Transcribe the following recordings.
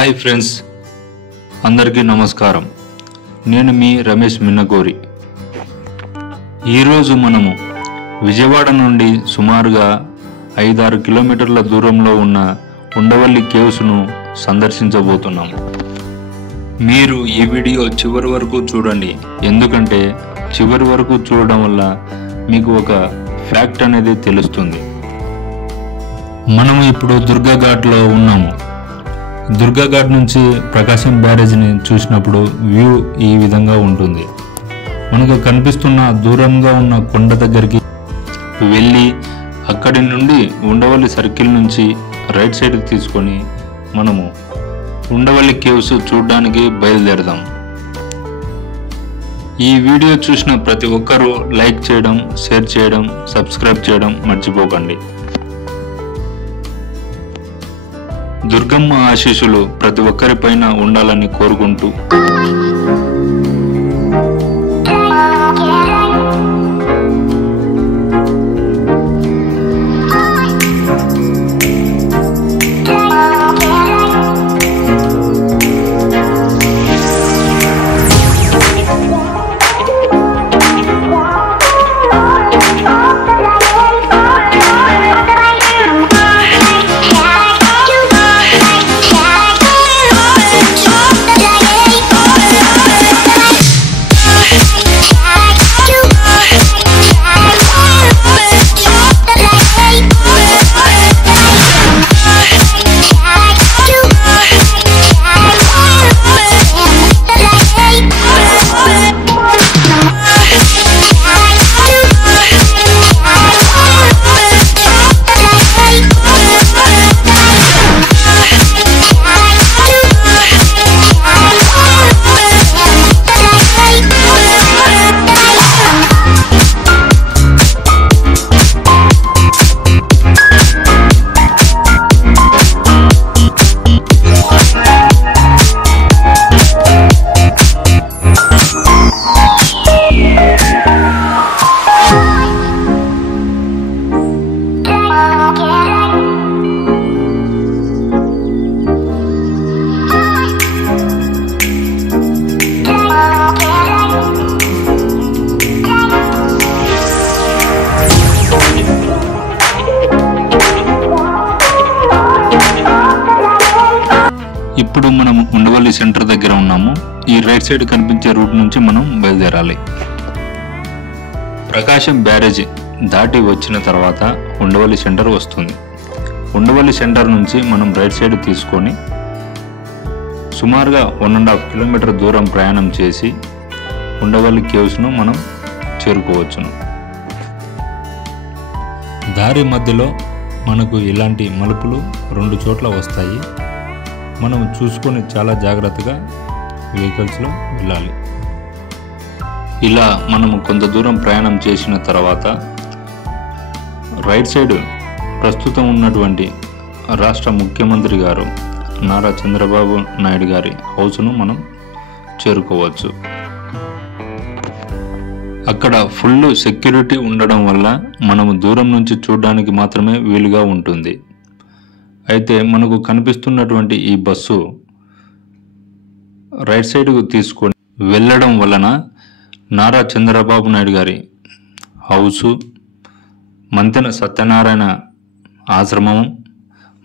Hi friends, అందరికీ నమస్కారం. నేను మీ రమేష్ మిన్నగోరి. ఈరోజు మనము విజయవాడ నుండి సుమారుగా 5-6 కిలోమీటర్ల దూరంలో ఉన్న ఉండవల్లి కేవ్స్ను సందర్శించబోతున్నాము. మీరు ఈ వీడియో చివరి వరకు చూడండి, ఎందుకంటే చివరి వరకు చూడడం వల్ల మీకు ఒక ఫ్యాక్ట్ అనేది తెలుస్తుంది. మనము ఇప్పుడు దుర్గా ఘాట్లో ఉన్నాము. దుర్గా ఘాట్ నుంచి ప్రకాశం బ్యారేజ్ని చూసినప్పుడు వ్యూ ఈ విధంగా ఉంటుంది. మనకు కనిపిస్తున్న దూరంగా ఉన్న కొండ దగ్గరికి వెళ్ళి అక్కడి నుండి ఉండవల్లి సర్కిల్ నుంచి రైట్ సైడ్ తీసుకొని మనము ఉండవల్లి కేవ్స్ చూడడానికి బయలుదేరదాం. ఈ వీడియో చూసిన ప్రతి ఒక్కరూ లైక్ చేయడం, షేర్ చేయడం, సబ్స్క్రైబ్ చేయడం మర్చిపోకండి. దుర్గమ్మ ఆశీస్సులు ప్రతి ఒక్కరిపైన ఉండాలని కోరుకుంటూ ఇప్పుడు మనం ఉండవల్లి సెంటర్ దగ్గర ఉన్నాము. ఈ రైట్ సైడ్ కనిపించే రూట్ నుంచి మనం బయలుదేరాలి. ప్రకాశం బ్యారేజ్ దాటి వచ్చిన తర్వాత ఉండవల్లి సెంటర్ వస్తుంది. ఉండవల్లి సెంటర్ నుంచి మనం రైట్ సైడ్ తీసుకొని సుమారుగా 1.5 కిలోమీటర్ దూరం ప్రయాణం చేసి ఉండవల్లి కేవ్స్ను మనం చేరుకోవచ్చును. దారి మధ్యలో మనకు ఇలాంటి మలుపులు 2 చోట్ల వస్తాయి. మనం చూసుకొని చాలా జాగ్రత్తగా వెహికల్స్లో వెళ్ళాలి. ఇలా మనము కొంత దూరం ప్రయాణం చేసిన తర్వాత రైట్ సైడ్ ప్రస్తుతం ఉన్నటువంటి రాష్ట్ర ముఖ్యమంత్రి గారు నారా చంద్రబాబు నాయుడు గారి హౌస్ను మనం చేరుకోవచ్చు. అక్కడ ఫుల్ సెక్యూరిటీ ఉండడం వల్ల మనము దూరం నుంచి చూడడానికి మాత్రమే వీలుగా ఉంటుంది. అయితే మనకు కనిపిస్తున్నటువంటి ఈ బస్సు రైట్ సైడ్కు తీసుకొని వెళ్ళడం వలన నారా చంద్రబాబు నాయుడు గారి హౌసు, మంతెన సత్యనారాయణ ఆశ్రమం,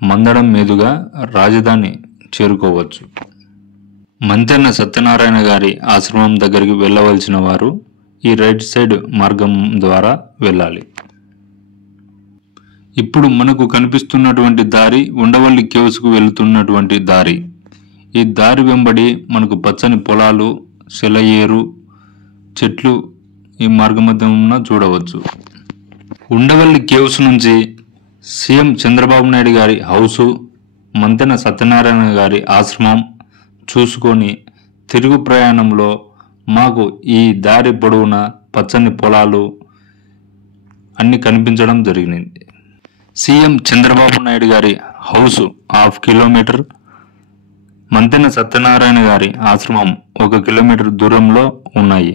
మందడం మీదుగా రాజధాని చేరుకోవచ్చు. మంతెన సత్యనారాయణ గారి ఆశ్రమం దగ్గరికి వెళ్ళవలసిన వారు ఈ రైట్ సైడ్ మార్గం ద్వారా వెళ్ళాలి. ఇప్పుడు మనకు కనిపిస్తున్నటువంటి దారి ఉండవల్లి కేవ్స్కు వెళుతున్నటువంటి దారి. ఈ దారి వెంబడి మనకు పచ్చని పొలాలు, సెలయేరు, చెట్లు ఈ మార్గమధ్యమున చూడవచ్చు. ఉండవల్లి కేవ్స్ నుంచి సీఎం చంద్రబాబు నాయుడు గారి హౌసు, మంతెన సత్యనారాయణ గారి ఆశ్రమం చూసుకొని తిరుగు ప్రయాణంలో మాకు ఈ దారి పొడవునా పచ్చని పొలాలు అన్ని కనిపించడం జరిగింది. సీఎం చంద్రబాబు నాయుడు గారి హౌస్ 1/2 కిలోమీటర్, మంతెన సత్యనారాయణ గారి ఆశ్రమం 1 కిలోమీటర్ దూరంలో ఉన్నాయి.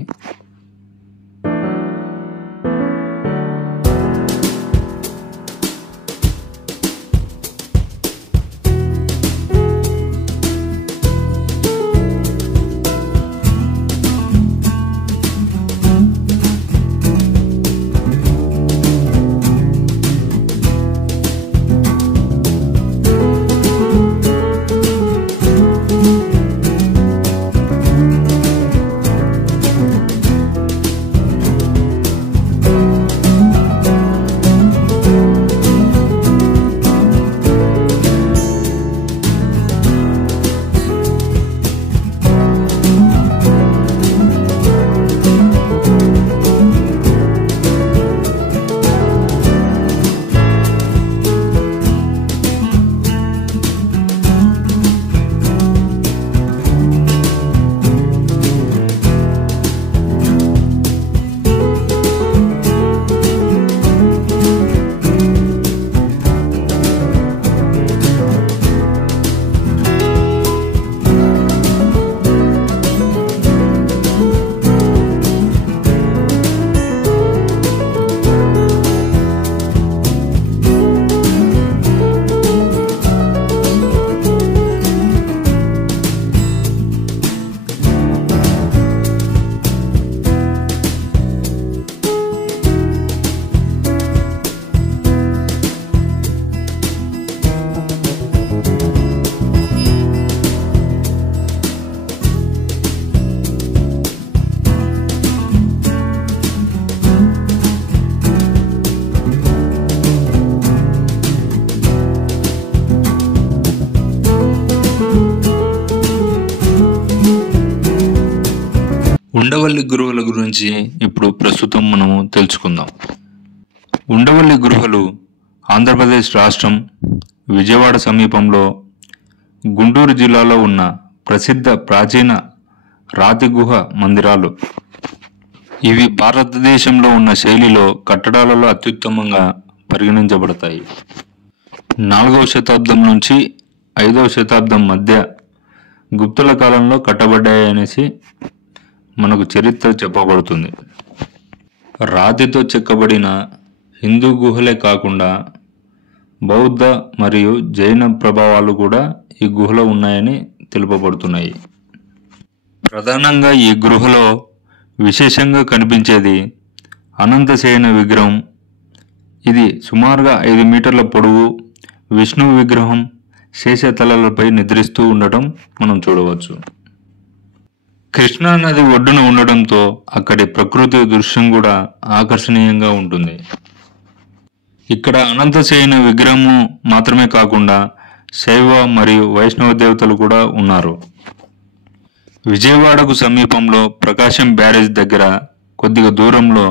ఉండవల్లి గుహల గురించి ఇప్పుడు ప్రస్తుతం మనము తెలుసుకుందాం. ఉండవల్లి గుహలు ఆంధ్రప్రదేశ్ రాష్ట్రం విజయవాడ సమీపంలో గుంటూరు జిల్లాలో ఉన్న ప్రసిద్ధ ప్రాచీన రాతి గుహ మందిరాలు. ఇవి భారతదేశంలో ఉన్న శైలిలో కట్టడాలలో అత్యుత్తమంగా పరిగణించబడతాయి. 4వ శతాబ్దం నుంచి 5వ శతాబ్దం మధ్య గుప్తుల కాలంలో కట్టబడ్డాయనేసి మనకు చరిత్ర చెప్పబడుతుంది. రాతితో చెక్కబడిన హిందూ గుహలే కాకుండా బౌద్ధ మరియు జైన ప్రభావాలు కూడా ఈ గుహలో ఉన్నాయని తెలుపబడుతున్నాయి. ప్రధానంగా ఈ గుహలో విశేషంగా కనిపించేది అనంతశయన విగ్రహం. ఇది సుమారుగా 5 మీటర్ల పొడవు విష్ణువు విగ్రహం శేషతలలపై నిద్రిస్తూ ఉండటం మనం చూడవచ్చు. కృష్ణా నది ఒడ్డున ఉండడంతో అక్కడి ప్రకృతి దృశ్యం కూడా ఆకర్షణీయంగా ఉంటుంది. ఇక్కడ అనంతశయన విగ్రహము మాత్రమే కాకుండా శైవ మరియు వైష్ణవ దేవతలు కూడా ఉన్నారు. విజయవాడకు సమీపంలో ప్రకాశం బ్యారేజ్ దగ్గర కొద్దిగా దూరంలో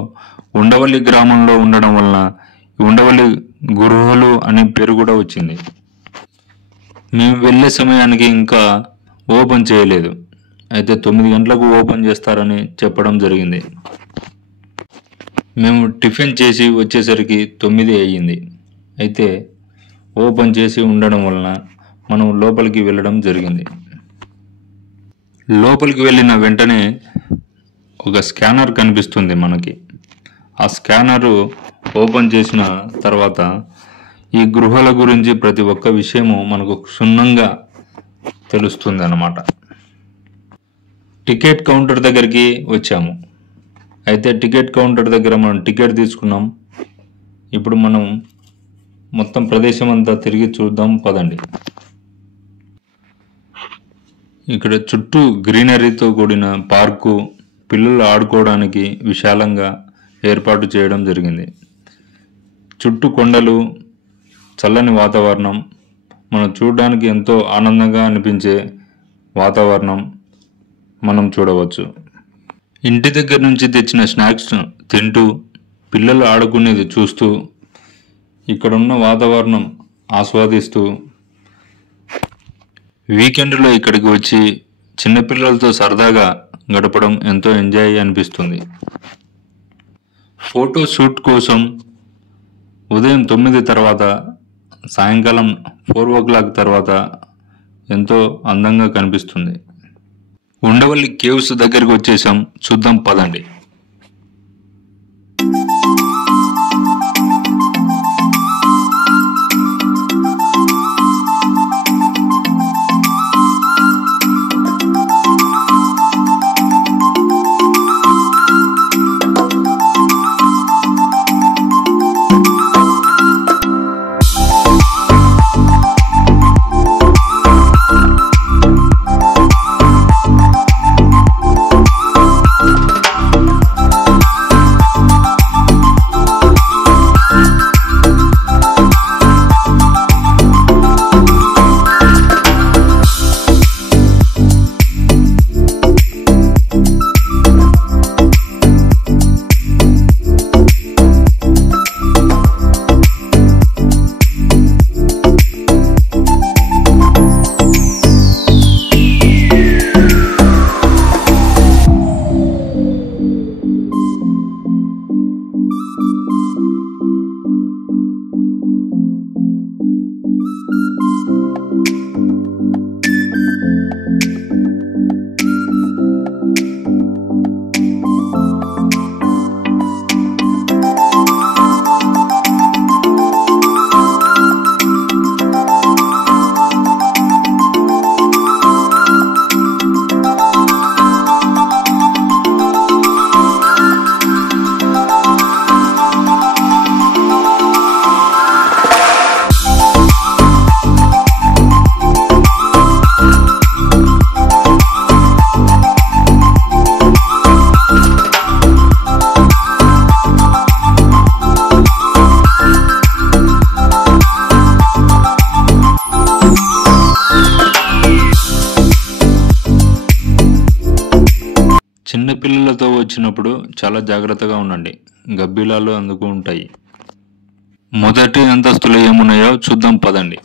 ఉండవల్లి గ్రామంలో ఉండడం వలన ఉండవల్లి గుహలు అనే పేరు కూడా వచ్చింది. మేము వెళ్ళే సమయానికి ఇంకా ఓపెన్ చేయలేదు, అయితే 9 గంటలకు ఓపెన్ చేస్తారని చెప్పడం జరిగింది. మేము టిఫిన్ చేసి వచ్చేసరికి 9 అయ్యింది. అయితే ఓపెన్ చేసి ఉండడం వలన మనం లోపలికి వెళ్ళడం జరిగింది. లోపలికి వెళ్ళిన వెంటనే ఒక స్కానర్ కనిపిస్తుంది మనకి. ఆ స్కానరు ఓపెన్ చేసిన తర్వాత ఈ గృహాల గురించి ప్రతి ఒక్క విషయము మనకు క్షుణ్ణంగా తెలుస్తుంది అన్నమాట. టికెట్ కౌంటర్ దగ్గరికి వచ్చాము. అయితే టికెట్ కౌంటర్ దగ్గర మనం టికెట్ తీసుకున్నాం. ఇప్పుడు మనం మొత్తం ప్రదేశం అంతా తిరిగి చూద్దాం పదండి. ఇక్కడ చుట్టూ గ్రీనరీతో కూడిన పార్కు, పిల్లలు ఆడుకోవడానికి విశాలంగా ఏర్పాటు చేయడం జరిగింది. చుట్టూ కొండలు, చల్లని వాతావరణం, మనం చూడడానికి ఎంతో ఆనందంగా అనిపించే వాతావరణం మనం చూడవచ్చు. ఇంటి దగ్గర నుంచి తెచ్చిన స్నాక్స్ తింటూ పిల్లలు ఆడుకునేది చూస్తూ ఇక్కడున్న వాతావరణం ఆస్వాదిస్తూ వీకెండ్లో ఇక్కడికి వచ్చి చిన్నపిల్లలతో సరదాగా గడపడం ఎంతో ఎంజాయ్ అనిపిస్తుంది. ఫోటో షూట్ కోసం ఉదయం 9 తర్వాత సాయంకాలం 4 o'clock తర్వాత ఎంతో అందంగా కనిపిస్తుంది. ఉండవల్లి కేవ్స్ దగ్గరికి వచ్చేసాం, చూద్దాం పదండి. పిల్లలతో వచ్చినప్పుడు చాలా జాగ్రత్తగా ఉండండి. గబ్బిలాలు అందుకు ఉంటాయి. మొదటి అంతస్తులో ఏమున్నాయో చూద్దాం పదండి.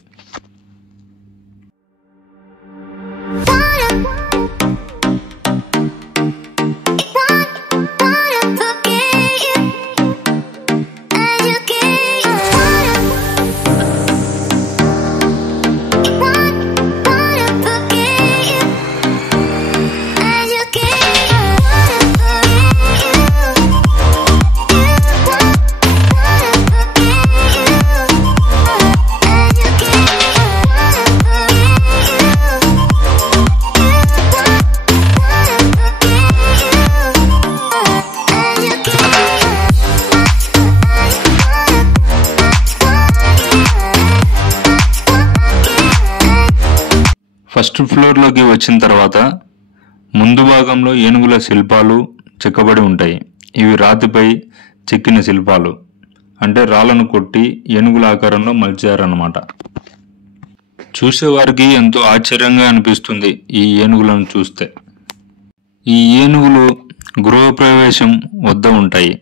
ఫస్ట్ ఫ్లోర్లోకి వచ్చిన తర్వాత ముందు భాగంలో ఏనుగుల శిల్పాలు చెక్కబడి ఉంటాయి. ఇవి రాతిపై చెక్కిన శిల్పాలు, అంటే రాళ్లను కొట్టి ఏనుగుల ఆకారంలో మలిచారన్నమాట. చూసేవారికి ఎంతో ఆశ్చర్యంగా అనిపిస్తుంది ఈ ఏనుగులను చూస్తే. ఈ ఏనుగులు గృహప్రవేశం వద్ద ఉంటాయి.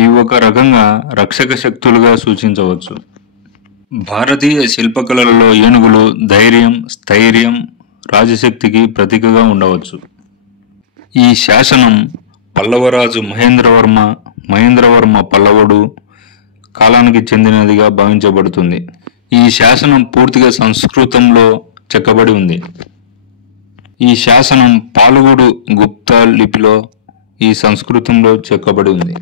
ఇవి ఒక రకంగా రక్షక శక్తులుగా సూచించవచ్చు. భారతీయ శిల్పకళలలో ఏనుగులు ధైర్యం, స్థైర్యం, రాజశక్తికి ప్రతీకగా ఉండవచ్చు. ఈ శాసనం పల్లవరాజు మహేంద్రవర్మ పల్లవుడు కాలానికి చెందినదిగా భావించబడుతుంది. ఈ శాసనం పూర్తిగా సంస్కృతంలో చెక్కబడి ఉంది. ఈ శాసనం పాల్గుడు గుప్తా లిపిలో ఈ సంస్కృతంలో చెక్కబడి ఉంది.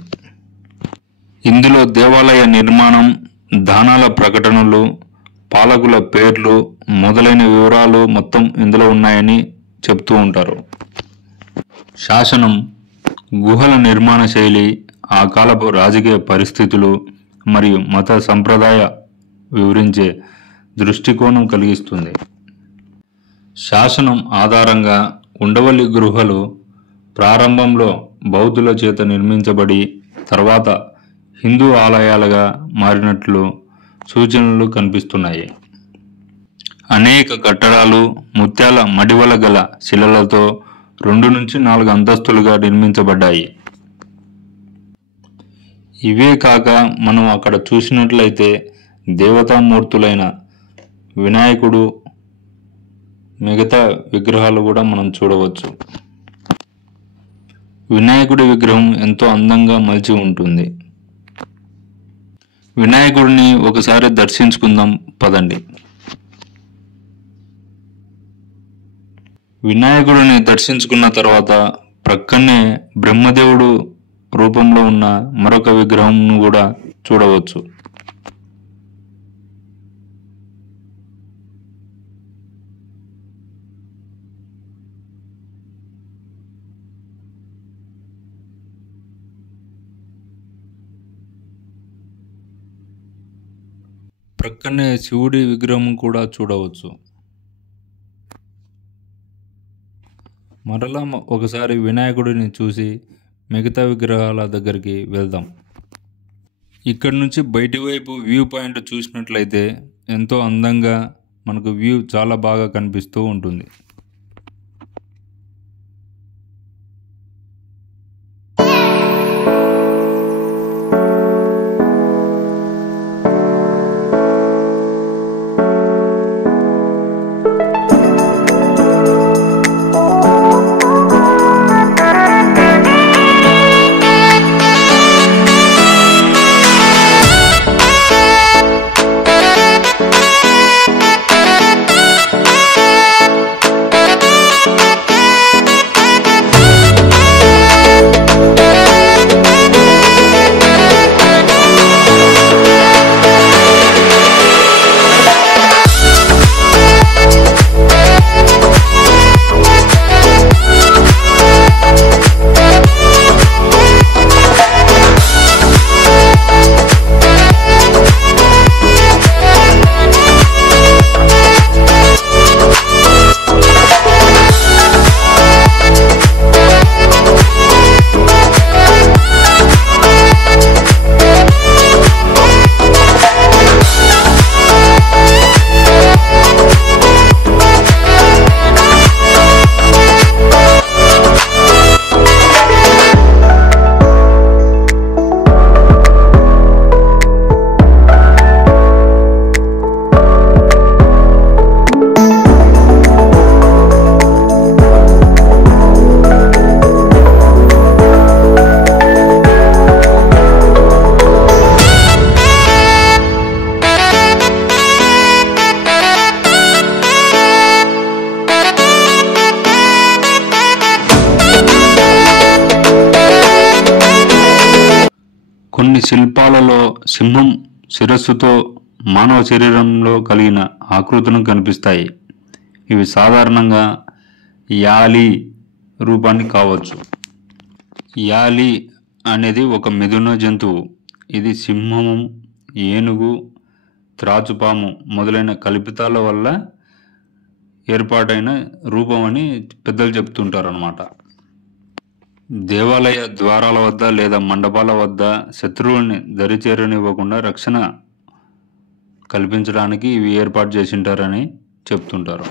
ఇందులో దేవాలయ నిర్మాణం, దానాల ప్రకటనలు, పాలకుల పేర్లు మొదలైన వివరాలు మొత్తం ఇందులో ఉన్నాయని చెప్తూ ఉంటారు. శాసనం గుహల నిర్మాణ శైలి, ఆ కాలపు రాజకీయ పరిస్థితులు మరియు మత సంప్రదాయ వివరించే దృష్టికోణం కలిగిస్తుంది. శాసనం ఆధారంగా ఉండవల్లి గుహలు ప్రారంభంలో బౌద్ధుల చేత నిర్మించబడి తర్వాత హిందూ ఆలయాలుగా మారినట్లు సూచనలు కనిపిస్తున్నాయి. అనేక కట్టడాలు ముత్యాల మడివల గల శిలలతో 2 నుంచి 4 అంతస్తులుగా నిర్మించబడ్డాయి. ఇవే కాక మనం అక్కడ చూసినట్లయితే దేవతామూర్తులైన వినాయకుడు, మిగతా విగ్రహాలు కూడా మనం చూడవచ్చు. వినాయకుడి విగ్రహం ఎంతో అందంగా మలిచి ఉంటుంది. వినాయకుడిని ఒకసారి దర్శించుకుందాం పదండి. వినాయకుడిని దర్శించుకున్న తర్వాత ప్రక్కనే బ్రహ్మదేవుడు రూపంలో ఉన్న మరొక విగ్రహంను కూడా చూడవచ్చు. ప్రక్కనే శివుడి విగ్రహం కూడా చూడవచ్చు. మరలా ఒకసారి వినాయకుడిని చూసి మిగతా విగ్రహాల దగ్గరికి వెళ్దాం. ఇక్కడ నుంచి బయటి వైపు వ్యూ పాయింట్ చూసినట్లయితే ఎంతో అందంగా మనకు వ్యూ చాలా బాగా కనిపిస్తూ ఉంటుంది. కొన్ని శిల్పాలలో సింహం శిరస్సుతో మానవ శరీరంలో కలిగిన ఆకృతులను కనిపిస్తాయి. ఇవి సాధారణంగా యాలి రూపాన్ని కావచ్చు. యాలి అనేది ఒక మిథున జంతువు. ఇది సింహము, ఏనుగు, త్రాచుపాము మొదలైన కల్పితాల వల్ల ఏర్పాటైన రూపం అని పెద్దలు చెప్తుంటారు అన్నమాట. దేవాలయ ద్వారాల వద్ద లేదా మండపాల వద్ద శత్రువుల్ని దరిచేరనివ్వకుండా రక్షణ కల్పించడానికి ఇవి ఏర్పాటు చేసింటారని చెప్తుంటారు.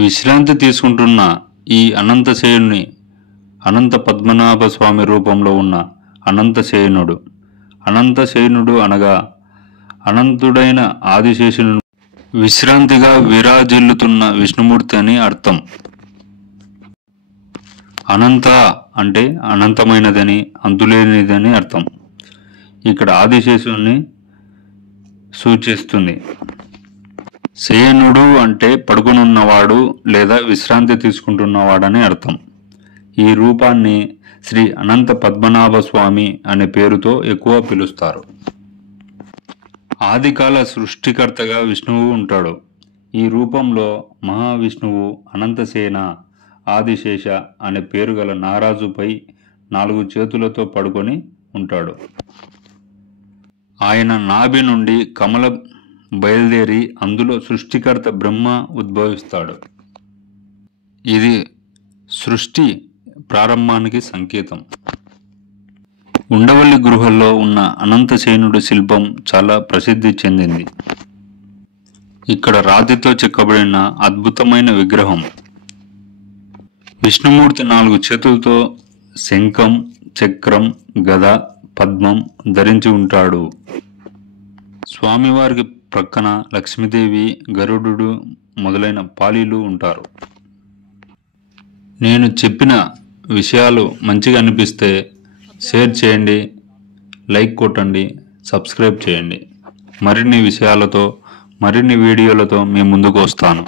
విశ్రాంతి తీసుకుంటున్న ఈ అనంతశయనుని అనంత పద్మనాభ స్వామి రూపంలో ఉన్న అనంతశయనుడు. అనంతశయనుడు అనగా అనంతుడైన ఆదిశేషుని విశ్రాంతిగా విరాజిల్లుతున్న విష్ణుమూర్తి అని అర్థం. అనంత అంటే అనంతమైనదని, అంతులేనిదని అర్థం. ఇక్కడ ఆదిశేషుని సూచిస్తుంది. శయనుడు అంటే పడుకునున్నవాడు లేదా విశ్రాంతి తీసుకుంటున్నవాడని అర్థం. ఈ రూపాన్ని శ్రీ అనంత పద్మనాభ స్వామి అనే పేరుతో ఎక్కువ పిలుస్తారు. ఆదికాల సృష్టికర్తగా విష్ణువు ఉంటాడు. ఈ రూపంలో మహావిష్ణువు అనంతసేన, ఆదిశేష అనే పేరు గల నారాజుపై 4 చేతులతో పడుకొని ఉంటాడు. ఆయన నాభి నుండి కమల బయలుదేరి అందులో సృష్టికర్త బ్రహ్మ ఉద్భవిస్తాడు. ఇది సృష్టి ప్రారంభానికి సంకేతం. ఉండవల్లి గృహల్లో ఉన్న అనంతశయనుడి శిల్పం చాలా ప్రసిద్ధి చెందింది. ఇక్కడ రాతితో చెక్కబడిన అద్భుతమైన విగ్రహం. విష్ణుమూర్తి 4 చేతులతో శంఖం, చక్రం, గద, పద్మం ధరించి ఉంటాడు. స్వామివారికి ప్రక్కన లక్ష్మీదేవి, గరుడు మొదలైన పాలీలు ఉంటారు. నేను చెప్పిన విషయాలు మంచిగా అనిపిస్తే షేర్ చేయండి, లైక్ కొట్టండి, సబ్స్క్రైబ్ చేయండి. మరిన్ని విషయాలతో, మరిన్ని వీడియోలతో మీ ముందుకు వస్తాను.